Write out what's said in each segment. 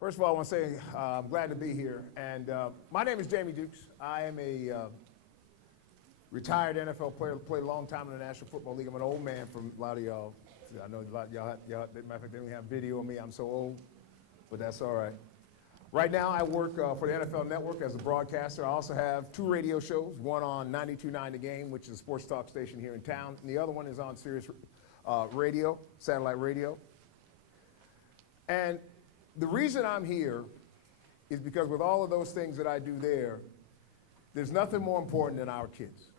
First of all, I want to say I'm glad to be here. And my name is Jamie Dukes. I am a retired NFL player, played a long time in the National Football League. I'm an old man from a lot of y'all. I know a lot of y'all, matter of fact, they don't have video of me. I'm so old, but that's all right. Right now, I work for the NFL Network as a broadcaster. I also have two radio shows, one on 92.9 The Game, which is a sports talk station here in town, and the other one is on Sirius Radio, satellite radio. And the reason I'm here is because with all of those things that I do there, there's nothing more important than our kids.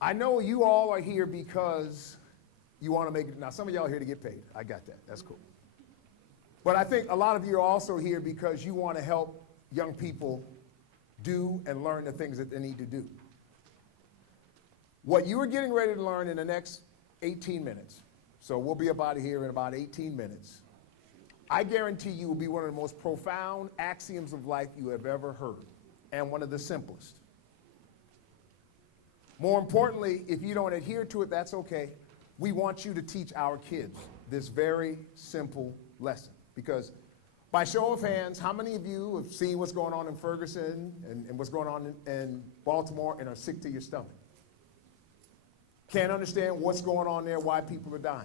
I know you all are here because you want to make it. Now, some of y'all are here to get paid. I got that. That's cool. But I think a lot of you are also here because you want to help young people do and learn the things that they need to do. What you are getting ready to learn in the next 18 minutes, so we'll be about here in about 18 minutes, I guarantee you will be one of the most profound axioms of life you have ever heard, and one of the simplest. More importantly, if you don't adhere to it, that's okay. We want you to teach our kids this very simple lesson. Because by show of hands, how many of you have seen what's going on in Ferguson and what's going on in Baltimore and are sick to your stomach? Can't understand what's going on there, why people are dying.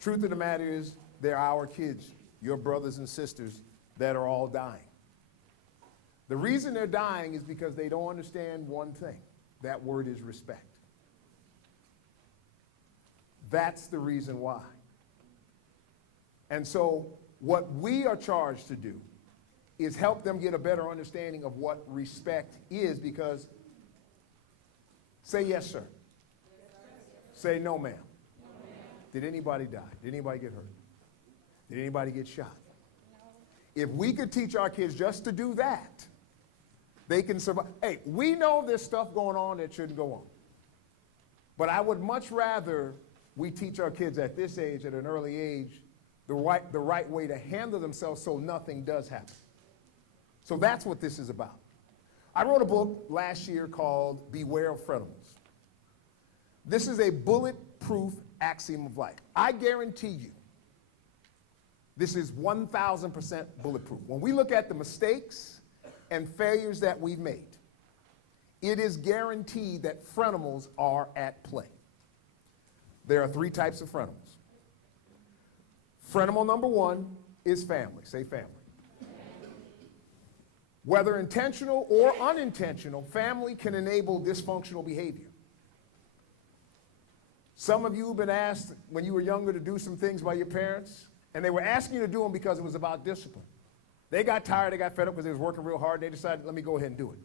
Truth of the matter is, they're our kids, your brothers and sisters, that are all dying. The reason they're dying is because they don't understand one thing. That word is respect. That's the reason why. And so what we are charged to do is help them get a better understanding of what respect is, because say yes, sir. Yes, sir. Say no, ma'am. No, ma'am. Did anybody die? Did anybody get hurt? Did anybody get shot? No. If we could teach our kids just to do that, they can survive. Hey, we know there's stuff going on that shouldn't go on. But I would much rather we teach our kids at this age, at an early age, the right way to handle themselves so nothing does happen. So that's what this is about. I wrote a book last year called Beware of Frenemals. This is a bulletproof axiom of life. I guarantee you, this is 1,000% bulletproof. When we look at the mistakes and failures that we've made, it is guaranteed that Frenemals are at play. There are three types of Frenemals. Frenemal number one is family. Say family. Whether intentional or unintentional, family can enable dysfunctional behavior. Some of you have been asked when you were younger to do some things by your parents, and they were asking you to do them because it was about discipline. They got tired, they got fed up because they was working real hard, they decided, let me go ahead and do it.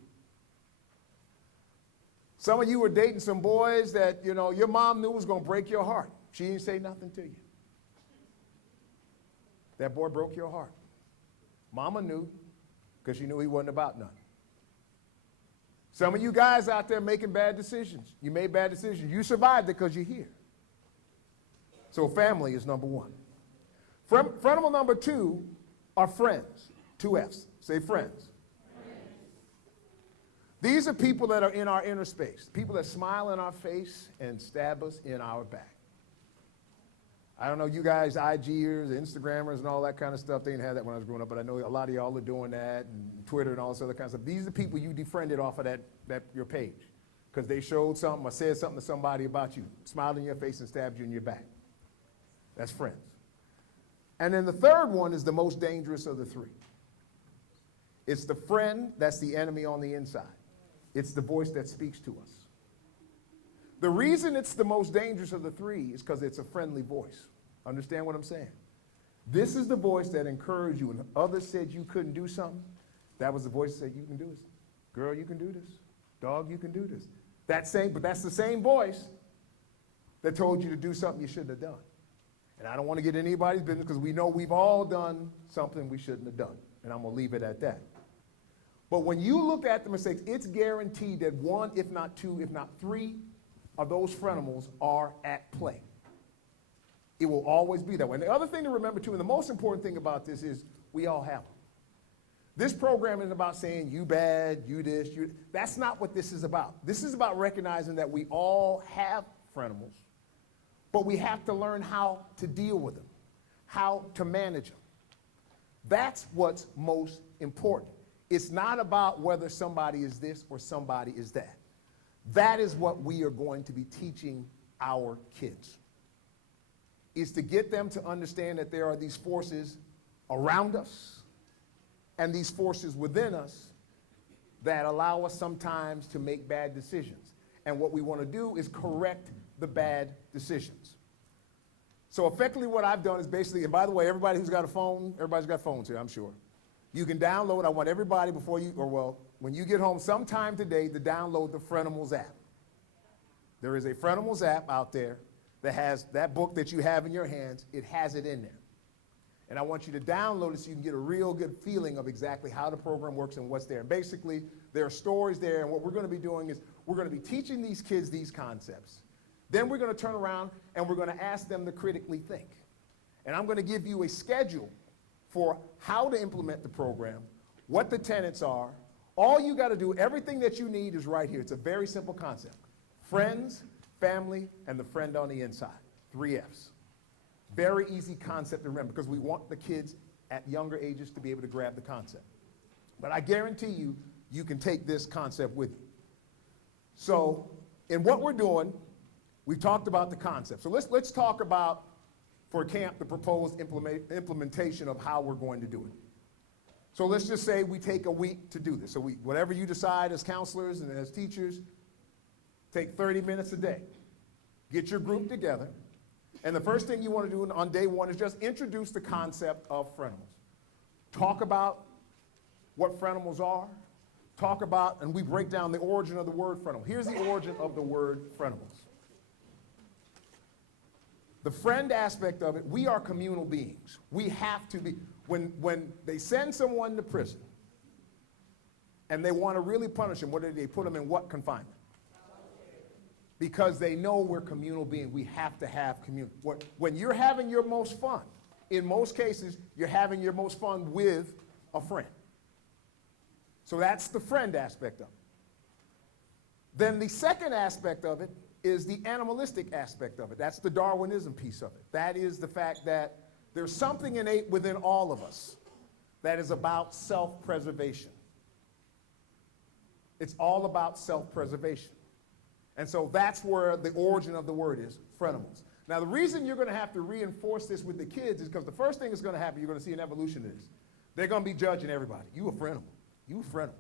Some of you were dating some boys that, you know, your mom knew was going to break your heart. She didn't say nothing to you. That boy broke your heart. Mama knew because she knew he wasn't about nothing. Some of you guys out there making bad decisions. You made bad decisions. You survived it because you're here. So family is number one. Frenemal number two are friends. Two F's. Say friends. These are people that are in our inner space, people that smile in our face and stab us in our back. I don't know, you guys, IGers, Instagrammers, and all that kind of stuff, they didn't have that when I was growing up, but I know a lot of y'all are doing that, and Twitter and all this other kind of stuff. These are the people you defriended off of your page because they showed something or said something to somebody about you, smiled in your face and stabbed you in your back. That's friends. And then the third one is the most dangerous of the three. It's the friend that's the enemy on the inside. It's the voice that speaks to us. The reason it's the most dangerous of the three is because it's a friendly voice. Understand what I'm saying? This is the voice that encouraged you. When others said you couldn't do something, that was the voice that said, you can do this. Girl, you can do this. Dog, you can do this. But that's the same voice that told you to do something you shouldn't have done. And I don't want to get in anybody's business because we know we've all done something we shouldn't have done. And I'm going to leave it at that. But when you look at the mistakes, it's guaranteed that one, if not two, if not three, of those Frenemals are at play. It will always be that way. And the other thing to remember, too, and the most important thing about this is we all have them. This program isn't about saying you bad, you this, you. That's not what this is about. This is about recognizing that we all have Frenemals, but we have to learn how to deal with them, how to manage them. That's what's most important. It's not about whether somebody is this or somebody is that. That is what we are going to be teaching our kids, is to get them to understand that there are these forces around us and these forces within us that allow us sometimes to make bad decisions. And what we want to do is correct the bad decisions. So effectively what I've done is basically, and by the way, everybody who's got a phone, everybody's got phones here, I'm sure. You can download, I want everybody before you, or well, when you get home sometime today, to download the Frenemals app. There is a Frenemals app out there that has that book that you have in your hands, it has it in there. And I want you to download it so you can get a real good feeling of exactly how the program works and what's there. And basically, there are stories there, and what we're going to be doing is we're going to be teaching these kids these concepts. Then we're going to turn around and we're going to ask them to critically think. And I'm going to give you a schedule for how to implement the program, what the tenets are. All you got to do, everything that you need is right here. It's a very simple concept. Friends, family, and the friend on the inside. 3 F's. Very easy concept to remember because we want the kids at younger ages to be able to grab the concept. But I guarantee you, you can take this concept with you. So in what we're doing, we've talked about the concept. So let's talk about, for camp, the proposed implementation of how we're going to do it. So let's just say we take a week to do this. So whatever you decide as counselors and as teachers, take 30 minutes a day. Get your group together. And the first thing you want to do on day one is just introduce the concept of Frenemals. Talk about what Frenemals are. Talk about, and we break down the origin of the word Frenemal. Here's the origin of the word Frenemals. The friend aspect of it, we are communal beings. We have to be. When they send someone to prison and they want to really punish them, what do they put them in? What confinement? Because they know we're communal beings. We have to have community. When you're having your most fun, in most cases, you're having your most fun with a friend. So that's the friend aspect of it. Then the second aspect of it is the animalistic aspect of it. That's the Darwinism piece of it. That is the fact that there's something innate within all of us that is about self-preservation. It's all about self-preservation. And so that's where the origin of the word is, Frenemals. Now the reason you're going to have to reinforce this with the kids is because the first thing that's going to happen, you're going to see an evolution of this. They're going to be judging everybody. You a Frenemal. You a Frenemal.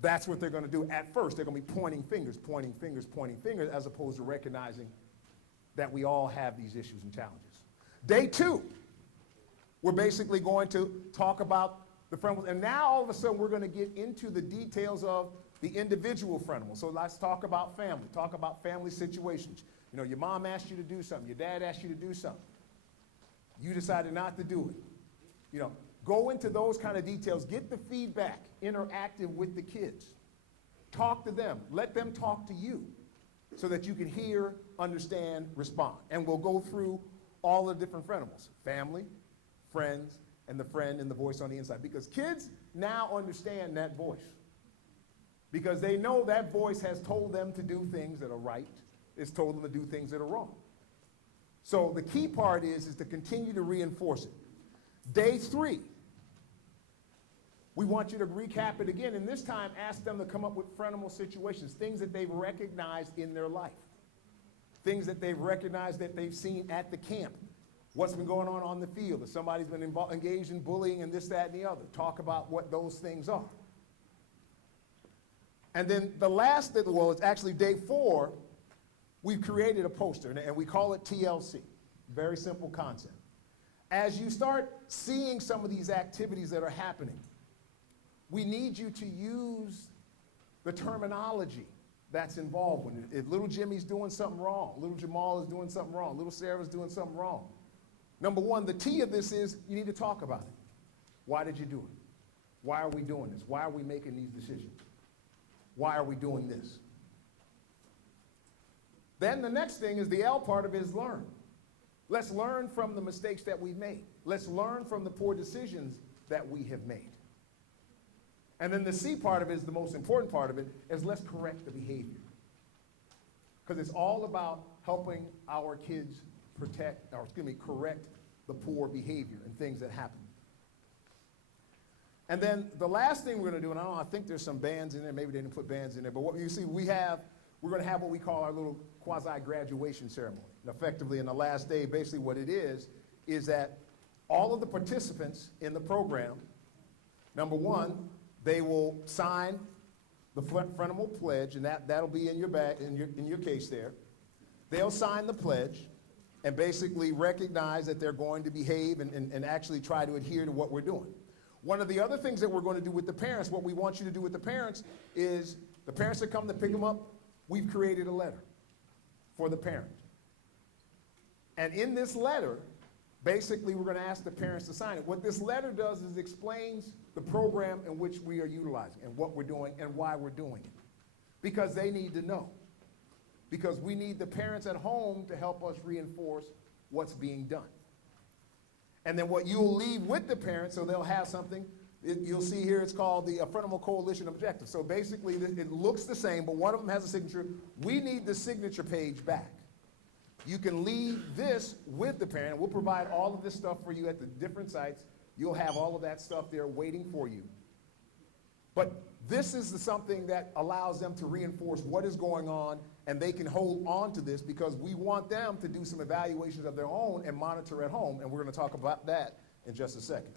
That's what they're going to do. At first, they're going to be pointing fingers, as opposed to recognizing that we all have these issues and challenges. Day 2, we're basically going to talk about the Frenemals. And now, all of a sudden, we're going to get into the details of the individual Frenemals. So let's talk about family. Talk about family situations. You know, your mom asked you to do something. Your dad asked you to do something. You decided not to do it. You know, go into those kind of details. Get the feedback. Interactive with the kids. Talk to them. Let them talk to you so that you can hear, understand, respond. And we'll go through all the different Frenemals. Family, friends, and the friend and the voice on the inside. Because kids now understand that voice. Because they know that voice has told them to do things that are right. It's told them to do things that are wrong. So the key part is to continue to reinforce it. Day 3, we want you to recap it again, and this time ask them to come up with Frenemal situations, things that they've recognized in their life, things that they've recognized that they've seen at the camp, what's been going on the field, if somebody's been engaged in bullying and this, that, and the other. Talk about what those things are. And then the last, well, it's actually day 4, we've created a poster, and we call it TLC. Very simple concept. As you start seeing some of these activities that are happening, we need you to use the terminology that's involved. If little Jimmy's doing something wrong, little Jamal is doing something wrong, little Sarah's doing something wrong. Number 1, the T of this is you need to talk about it. Why did you do it? Why are we doing this? Why are we making these decisions? Why are we doing this? Then the next thing is the L part of it is learn. Let's learn from the mistakes that we've made. Let's learn from the poor decisions that we have made. And then the C part of it is the most important part of it, is let's correct the behavior. Because it's all about helping our kids correct the poor behavior and things that happen. And then the last thing we're going to do, and I think there's some bands in there, maybe they didn't put bands in there, but what you see, we're going to have what we call our little quasi-graduation ceremony. And effectively, in the last day, basically what it is that all of the participants in the program, number one, they will sign the Frenemal pledge, and that'll be in your bag, in your case there. They'll sign the pledge and basically recognize that they're going to behave and actually try to adhere to what we're doing. One of the other things that we're going to do with the parents, what we want you to do with the parents is the parents that come to pick them up, we've created a letter for the parent. And in this letter, basically we're going to ask the parents to sign it. What this letter does is explains the program in which we are utilizing and what we're doing and why we're doing it. Because they need to know. Because we need the parents at home to help us reinforce what's being done. And then what you'll leave with the parents, so they'll have something, you'll see here it's called the Frenemal Coalition Objective. So basically it looks the same, but one of them has a signature. We need the signature page back. You can leave this with the parent. We'll provide all of this stuff for you at the different sites. You'll have all of that stuff there waiting for you. But this is something that allows them to reinforce what is going on, and they can hold on to this because we want them to do some evaluations of their own and monitor at home, and we're going to talk about that in just a second.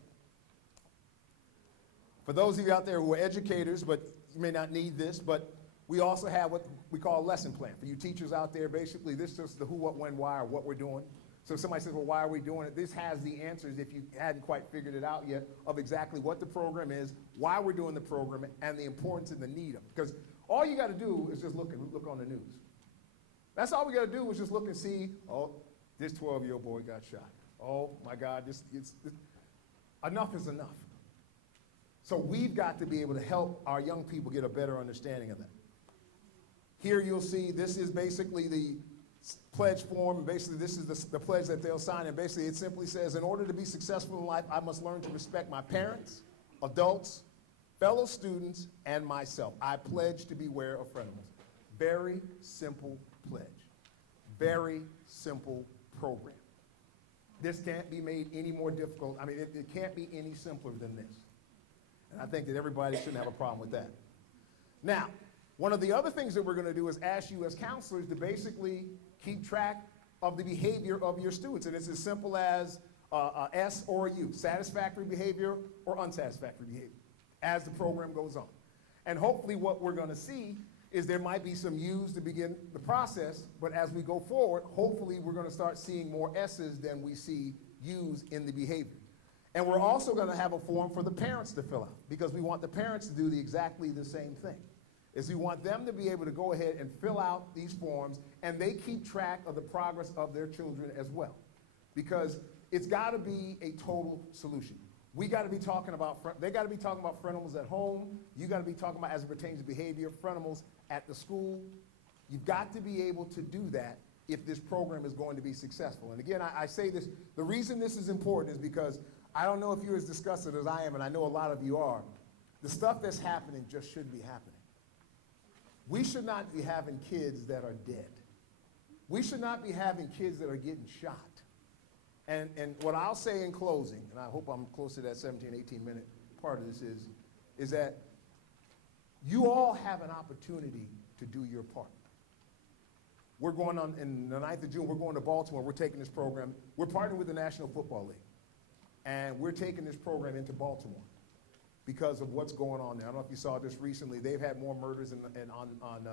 For those of you out there who are educators, but you may not need this, but we also have what we call a lesson plan. For you teachers out there, basically this is the who, what, when, why, or what we're doing. So if somebody says, well, why are we doing it? This has the answers, if you hadn't quite figured it out yet, of exactly what the program is, why we're doing the program, and the importance and the need of it. Because all you got to do is just look on the news. That's all we got to do is just look and see, oh, this 12-year-old boy got shot. Oh, my God, enough is enough. So we've got to be able to help our young people get a better understanding of that. Here you'll see this is basically the pledge form, and basically this is the pledge that they'll sign, and basically it simply says, in order to be successful in life, I must learn to respect my parents, adults, fellow students, and myself. I pledge to beware of Frenemals. Very simple pledge. Very simple program. This can't be made any more difficult. I mean, it can't be any simpler than this. And I think that everybody shouldn't have a problem with that. Now, one of the other things that we're going to do is ask you as counselors to basically keep track of the behavior of your students. And it's as simple as a S or a U, satisfactory behavior or unsatisfactory behavior, as the program goes on. And hopefully what we're going to see is there might be some U's to begin the process, but as we go forward, hopefully we're going to start seeing more S's than we see U's in the behavior. And we're also going to have a form for the parents to fill out, because we want the parents to do exactly the same thing. Is we want them to be able to go ahead and fill out these forms, and they keep track of the progress of their children as well. Because it's got to be a total solution. We got to be talking about, they got to be talking about Frenemals at home. You got to be talking about, as it pertains to behavior, Frenemals at the school. You've got to be able to do that if this program is going to be successful. And again, I say this, the reason this is important is because I don't know if you're as disgusted as I am, and I know a lot of you are. The stuff that's happening just shouldn't be happening. We should not be having kids that are dead. We should not be having kids that are getting shot. And what I'll say in closing, and I hope I'm close to that 17, 18-minute part of this, is that you all have an opportunity to do your part. We're going on, in the 9th of June, we're going to Baltimore. We're taking this program. We're partnering with the National Football League. And we're taking this program into Baltimore because of what's going on there. I don't know if you saw this recently. They've had more murders on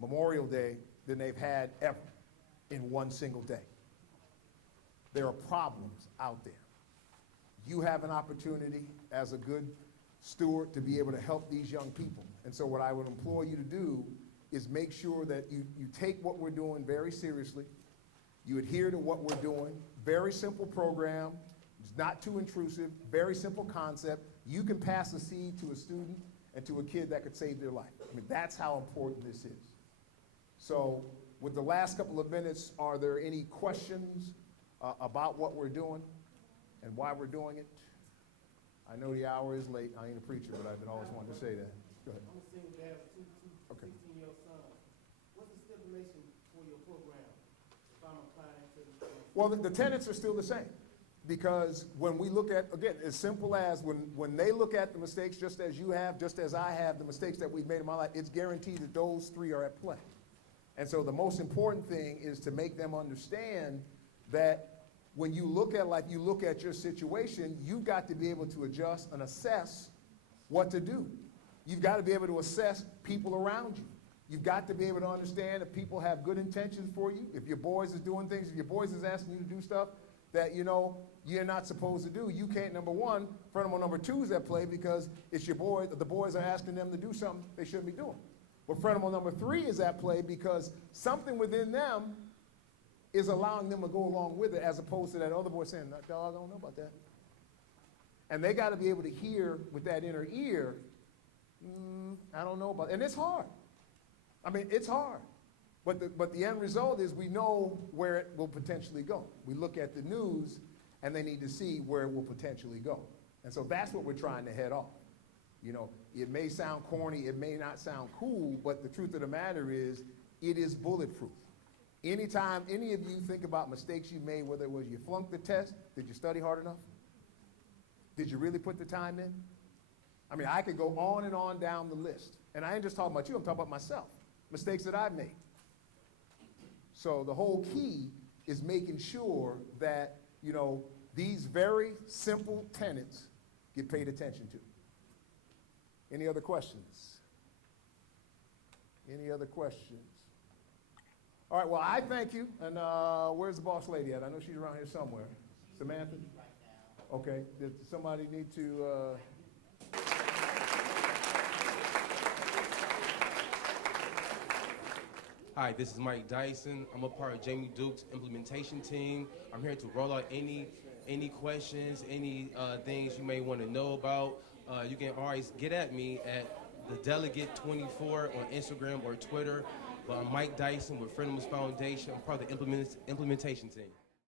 Memorial Day than they've had ever in one single day. There are problems out there. You have an opportunity as a good steward to be able to help these young people. And so what I would implore you to do is make sure that you take what we're doing very seriously. You adhere to what we're doing. Very simple program. It's not too intrusive. Very simple concept. You can pass a seed to a student and to a kid that could save their life. I mean, that's how important this is. So with the last couple of minutes, are there any questions about what we're doing and why we're doing it? I know the hour is late. I ain't a preacher, but I've always wanted to say that. Go ahead. I'm a single dad with two 16-year-old sons. What's the stipulation for your program if I'm applying to? Well, the tenets are still the same. Because when we look at, again, as simple as when they look at the mistakes just as you have, just as I have, the mistakes that we've made in my life, it's guaranteed that those three are at play. And so the most important thing is to make them understand that when you look at life, you look at your situation, you've got to be able to adjust and assess what to do. You've got to be able to assess people around you. You've got to be able to understand if people have good intentions for you, if your boys is doing things, if your boys is asking you to do stuff that, you know, you're not supposed to do. You can't, number one, Frenemal number two is at play because it's your boy, the boys are asking them to do something they shouldn't be doing. But Frenemal number three is at play because something within them is allowing them to go along with it as opposed to that other boy saying, no, dog, I don't know about that. And they got to be able to hear with that inner ear, I don't know about it. And it's hard. I mean, it's hard. But the end result is we know where it will potentially go. We look at the news, and they need to see where it will potentially go. And so that's what we're trying to head off. You know, it may sound corny, it may not sound cool, but the truth of the matter is, it is bulletproof. Anytime any of you think about mistakes you made, whether it was you flunked the test, did you study hard enough? Did you really put the time in? I mean, I could go on and on down the list. And I ain't just talking about you, I'm talking about myself. Mistakes that I've made. So the whole key is making sure that, you know, these very simple tenets get paid attention to. Any other questions? Any other questions? All right, well, I thank you. And where's the boss lady at? I know she's around here somewhere. Samantha? Okay, did somebody need to... Hi, this is Mike Dyson. I'm a part of Jamie Duke's implementation team. I'm here to roll out any questions, any things you may want to know about. You can always get at me at the Delegate24 on Instagram or Twitter. But I'm Mike Dyson with Frenemals Foundation. I'm part of the implementation team.